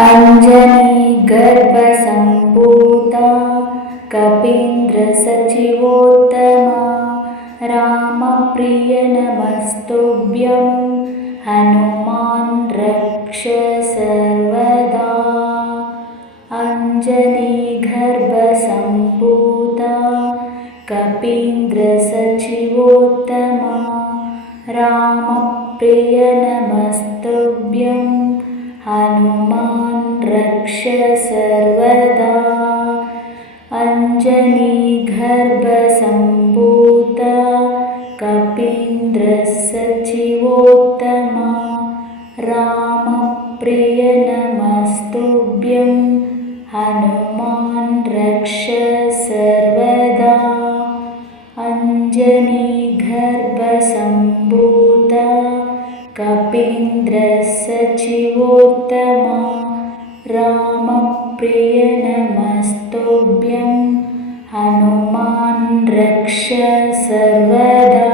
अञ्जनीगर्भसम्भूता कपीन्द्रसचिवोत्तमा रामप्रिय नमस्तुभ्यं हनुमान् रक्ष सर्वदा। अञ्जनीगर्भसम्भूता कपीन्द्रसचिवोत्तमा रामप्रिय नमस्तुभ्यं हनुमान् रक्ष सर्वदा। अञ्जनीगर्भसम्भूता कपीन्द्रसचिवोत्तमा रामप्रिय नमस्तुभ्यं हनुमान् रक्ष सर्वदा। अञ्जनीगर्भसम्भूता कपीन्द्रसचिवोत्तमा रामप्रिय नमस्तुभ्यं हनुमान् रक्ष सर्वदा।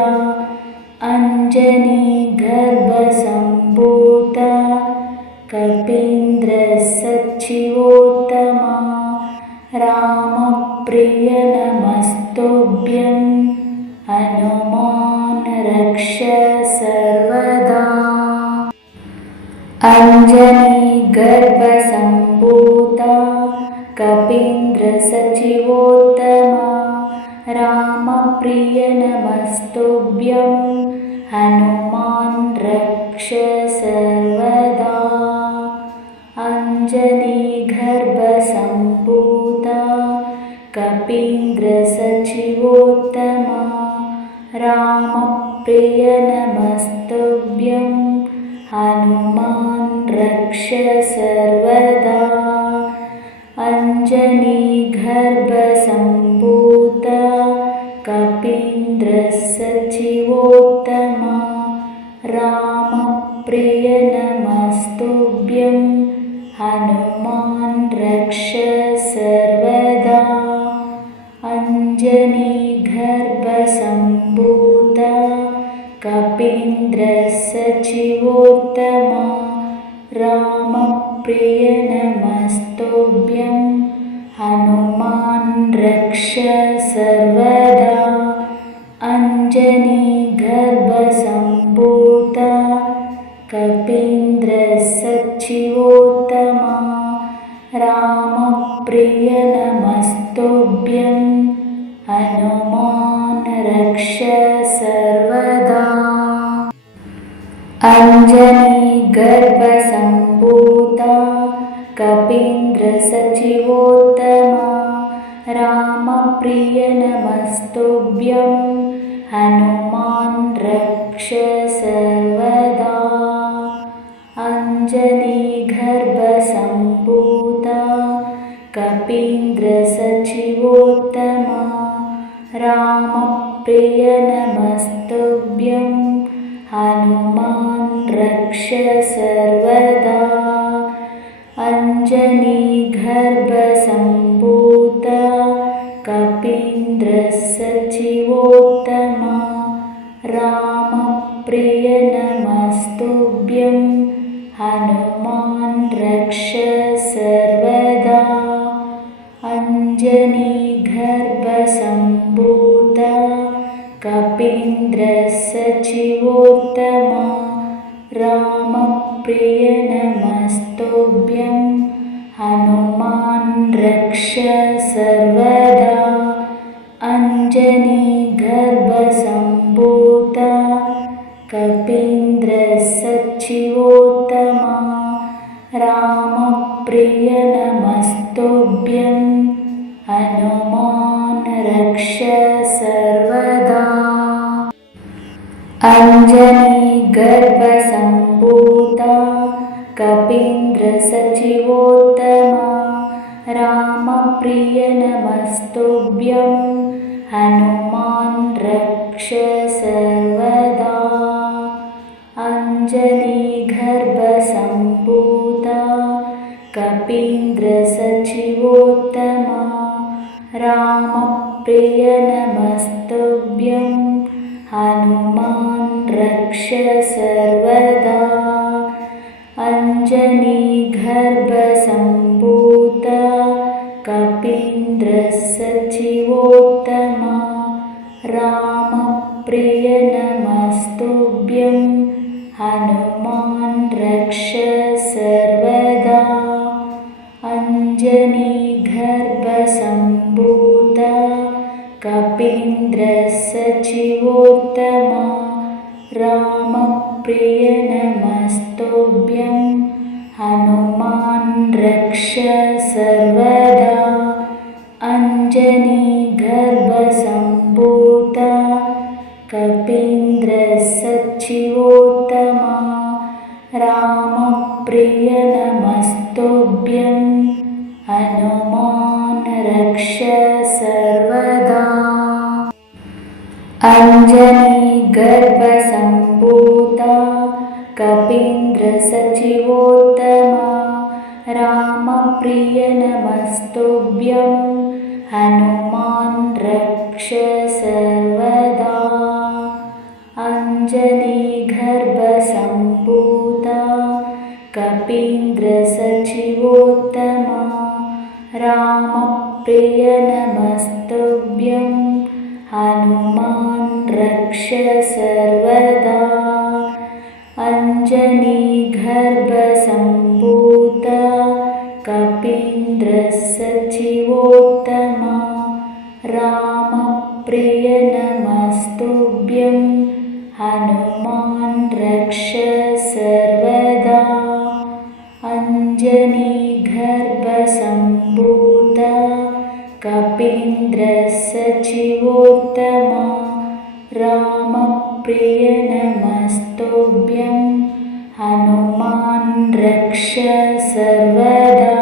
अञ्जनीगर्भसम्भूता कपीन्द्रसचिवोत्तमा रामप्रिय नमस्तुभ्यं हनुमान् रक्ष सर्वदा। अञ्जनीगर्भसम्भूता कपीन्द्रसचिवोत्तमा रामप्रिय नमस्तुभ्यं हनुमान् रक्ष सर्वदा। अञ्जनीगर्भसम्भूता कपीन्द्रसचिवोत्तमा रामप्रिय नमस्तुभ्यं हनुमान् रक्ष सर्वदा। अञ्जनीगर्भसम्भूता कपीन्द्रसचिवोत्तमा रामप्रिय नमस्तुभ्यं हनुमान् रक्ष सर्वदा। अञ्जनीगर्भसम्भूता कपीन्द्रसचिवोत्तमा रामप्रिय नमस्तुभ्यं हनुमान् रक्ष सर्वदा। अञ्जनीगर्भसम्भूता कपीन्द्रसचिवोत्तमा रामप्रिय नमस्तुभ्यं हनुमान् रक्ष सर्वदा। अञ्जनीगर्भसम्भूता कपीन्द्रसचिवोत्तमा रामप्रिय नमस्तुभ्यं हनुमान् रक्ष सर्वदा। अञ्जनीगर्भसम्भूता कपीन्द्रसचिवोत्तमा रामप्रिय नमस्तुभ्यं हनुमान् रक्ष सर्वदा। अञ्जनीगर्भसम्भूता कपीन्द्रसचिवोत्तमा रामप्रिय नमस्तुभ्यं हनुमान् रक्ष सर्वदा। अञ्जनीगर्भसम्भूता कपीन्द्रसचिवोत्तमा रामप्रिय नमस्तुभ्यं हनुमान् रक्ष सर्वदा। अञ्जनीगर्भसम्भूता कपीन्द्रसचिवोत्तमा रामप्रिय नमस्तुभ्यं हनुमान् रक्ष सर्वदा। अञ्जनीगर्भसम्भूता कपीन्द्रसचिवोत्तमा रामप्रिय नमस्तुभ्यं हनुमान् रक्ष सर्वदा। अञ्जनीगर्भसम्भूता कपीन्द्रसचिवोत्तमा रामप्रिय नमस्तुभ्यं हनुमान् रक्ष सर्वदा। अञ्जनीगर्भसम्भूता हनुमान् रक्ष सर्वदा अञ्जनीगर्भसम्भूता कपीन्द्रसचिवोत्तमा रामप्रिय नमस्तुभ्यं हनुमान् रक्ष सर्वदा अञ्जनीगर्भसम्भूता कपीन्द्रसचिवोत्तमा रामप्रिय नमस्तुभ्यं हनुमान् रक्ष सर्वदा अञ्जनीगर्भसम्भूता कपीन्द्रसचिवोत्तमा रामप्रिय नमस्तुभ्यं हनुमान् रक्ष सर्वदा अञ्जनीगर्भसम्भूता कपीन्द्रसचिवोत्तमा रामप्रिय नमस्तुभ्यं हनुमान् रक्ष सर्वदा अञ्जनीगर्भसम्भूता कपीन्द्रसचिवोत्तमा रामप्रिय नमस्तुभ्यं हनुमान् रक्ष सर्वदा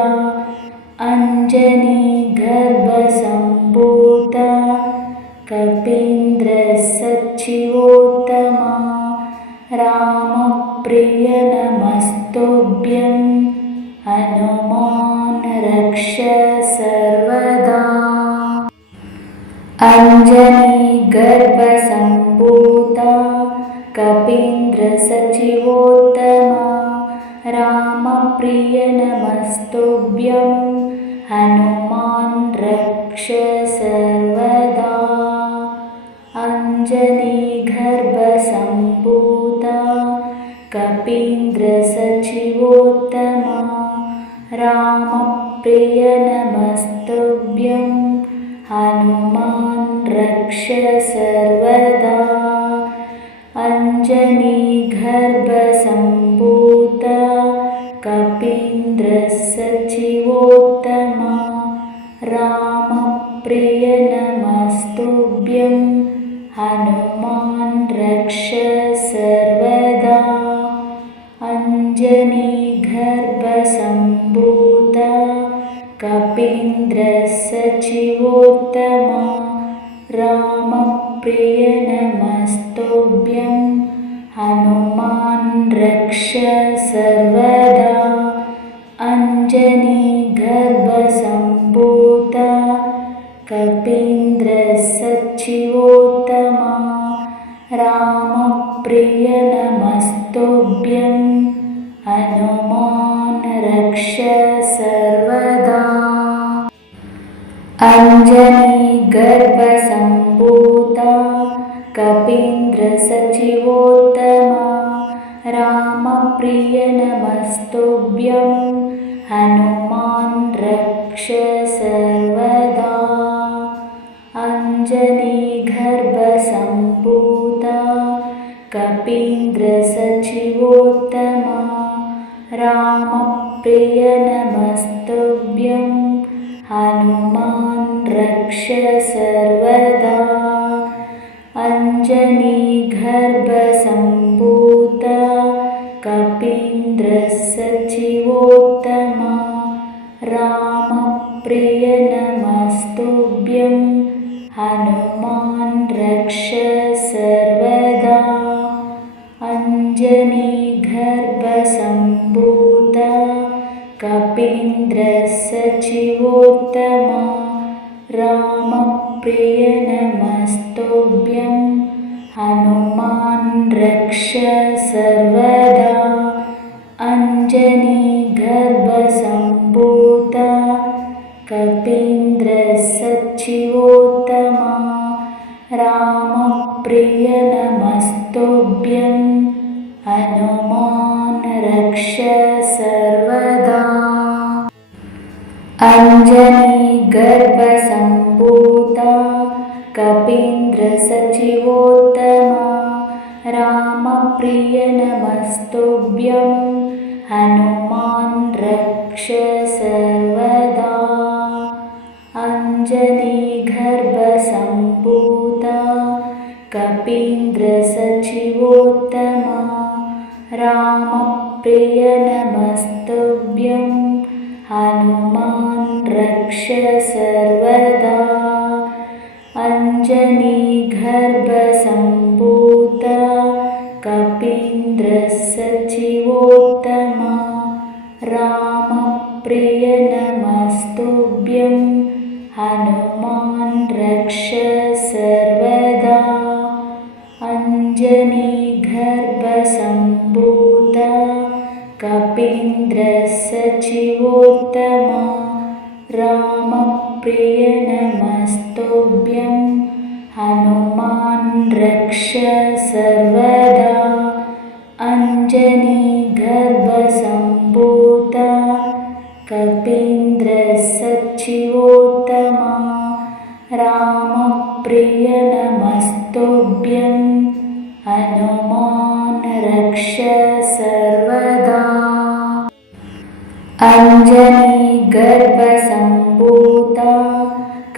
अञ्जनीगर्भसम्भूता कपीन्द्रसचिवोत्तमा रामप्रिय नमस्तुभ्यं हनुमान् रक्ष सर्वदा अञ्जनीगर्भसम्भूता कपीन्द्रसचिवोत्तमा रामप्रिय नमस्तुभ्यं हनुमान् रक्ष सर्वदा अञ्जनीगर्भसम्भूता कपीन्द्रसचिवोत्तमा रामप्रिय नमस्तुभ्यं हनुमान् रक्ष सर्वदा अञ्जनीगर्भसम्भूता कपीन्द्रसचिवोत्तमा रामप्रिय नमस्तुभ्यं हनुमान् रक्ष सर्वदा अञ्जनीगर्भसम्भूता कपीन्द्रसचिवोत्तमा रामप्रिय नमस्तुभ्यं हनुमान् रक्ष सर्वदा अञ्जनीगर्भसम्भूता कपीन्द्रसचिवोत्तमा रामप्रिय नमस्तुभ्यं हनुमान् रक्ष सर्वदा अञ्जनीगर्भसम्भूता कपीन्द्रसचिवोत्तमा रामप्रिय नमस्तुभ्यं हनुमान् रक्ष सर्वदा अञ्जनीगर्भसम्भूता कपीन्द्रसचिवोत्तमा रामप्रिय नमस्तुभ्यं हनुमान् रक्ष सर्वदा अञ्जनीगर्भसम्भूता कपीन्द्रसचिवोत्तमा रामप्रिय नमस्तुभ्यं हनुमान् रक्ष सर्वदा अञ्जनीगर्भसम्भूता कपीन्द्रसचिवोत्तमा रामप्रिय नमस्तुभ्यं हनुमान् रक्ष सर्वदा अञ्जनीगर्भसम्भूता कपीन्द्रसचिवोत्तमा रामप्रिय नमस्तुभ्यं हनुमान् रक्ष सर्वदा अञ्जनीगर्भसम्भूता कपीन्द्रसचिवोत्तमा रामप्रिय नमस्तुभ्यं हनुमान् रक्ष सर्वदा अञ्जनीगर्भसम्भूता कपीन्द्रसचिवोत्तमा रामप्रिय नमस्तुभ्यं हनुमान् रक्ष सर्वदा अञ्जनीगर्भसम्भूता कपीन्द्रसचिवोत्तमा रामप्रिय नमस्तुभ्यं हनुमान् रक्ष सर्वदा अञ्जनीगर्भसम्भूता कपीन्द्रसचिवोत्तमा रामप्रिय नमस्तुभ्यं हनुमान् रक्ष सर्वदा अञ्जनीगर्भसम्भूता कपीन्द्रसचिवोत्तमा रामप्रिय नमस्तुभ्यं हनुमान् रक्ष सर्वदा अञ्जनीगर्भसम्भूता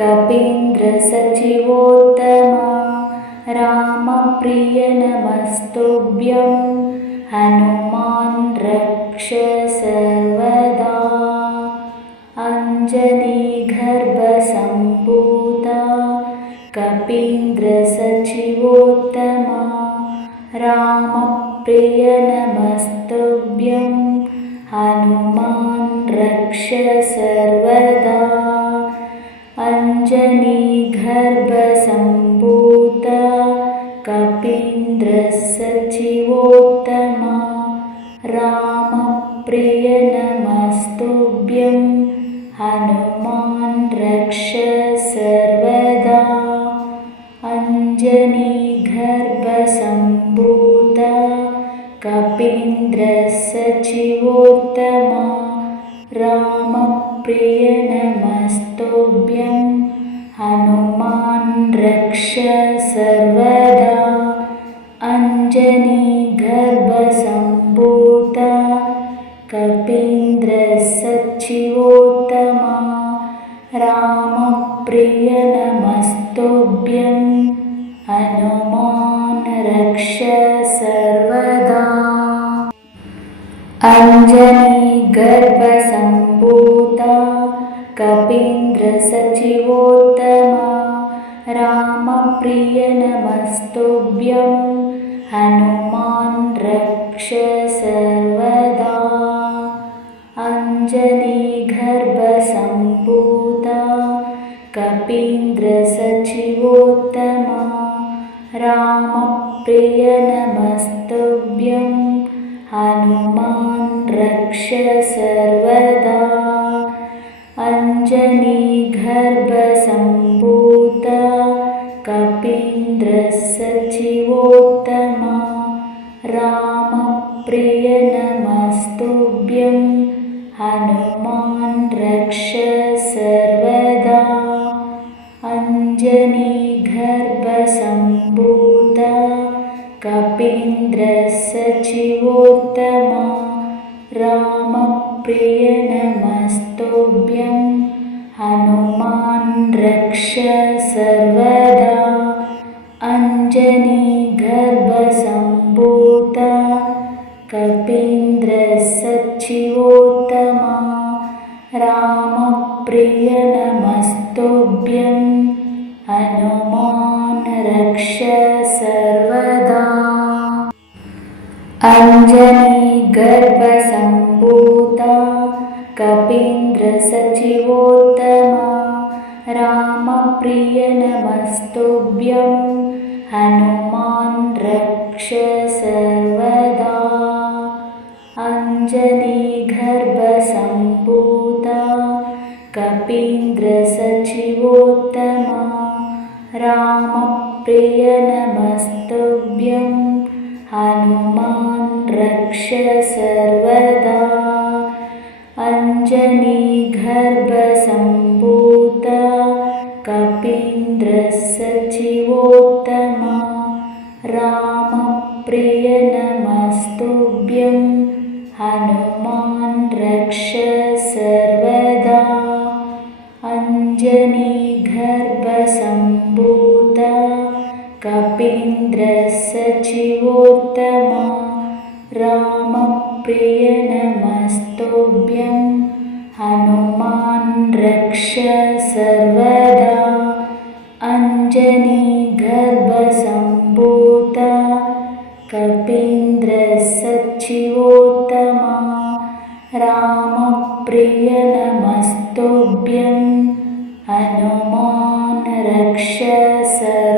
कपीन्द्रसचिवोत्तमा रामप्रिय नमस्तुभ्यं हनुमान् रक्ष सर्वदा अञ्जनीगर्भसम्भूता कपीन्द्रसचिवोत्तमा रामप्रिय नमस्तुभ्यं हनुमान् रक्ष सर्वदा अञ्जनीगर्भसम्भूता कपीन्द्रसचिवोत्तमा रामप्रिय नमस्तुभ्यं हनुमान् रक्ष सर्वदा अञ्जनीगर्भसम्भूता कपीन्द्रसचिवोत्तमा रामप्रिय नमस्तुभ्यं हनुमान् रक्ष सर्वदा अञ्जनीगर्भसम्भूता कपीन्द्रसचिवोत्तमा रामप्रिय नमस्तुभ्यं हनुमान् रक्ष सर्वदा अञ्जनीगर्भसम्भूता कपीन्द्रसचिवोत्तमा रामप्रिय नमस्तुभ्यं हनुमान् रक्ष सर्वदा अञ्जनीगर्भसम्भूता कपीन्द्रसचिवोत्तमा रामप्रिय नमस्तुभ्यं हनुमान् रक्ष सर्वदा अञ्जनीगर्भसम्भूता कपीन्द्रसचिवोत्तमा रामप्रिय नमस्तुभ्यं हनुमान् रक्ष सर्वदा अञ्जनीगर्भसम्भूता कपीन्द्रसचिवोत्तमा रामप्रिय नमस्तुभ्यं हनुमान् रक्ष सर्वदा अञ्जनीगर्भसम्भूता कपीन्द्रसचिवोत्तमा रामप्रिय नमस्तुभ्यं हनुमान् रक्ष सर्वदा अञ्जनीगर्भसम्भूता कपीन्द्रसचिवोत्तमा रामप्रिय नमस्तुभ्यं हनुमान् रक्ष सर्वदा अञ्जनीगर्भसम्भूता कपीन्द्रसचिवोत्तमा रामप्रिय नमस्तुभ्यं हनुमान् रक्ष सर्वदा अञ्जनीगर्भसम्भूता कपीन्द्रसचिवोत्तमा रामप्रिय नमस्तुभ्यं हनुमान् रक्ष रक्ष सर्वदा अञ्जनीगर्भसम्भूता कपीन्द्रसचिवोत्तमा रामप्रिय नमस्तुभ्यं हनुमान् रक्ष सर्वदा अञ्जनीगर्भसम्भूता कपीन्द्रसचिवोत्तमा रामप्रिय नमस्तुभ्यं हनुमान् रक्ष सर्वदा।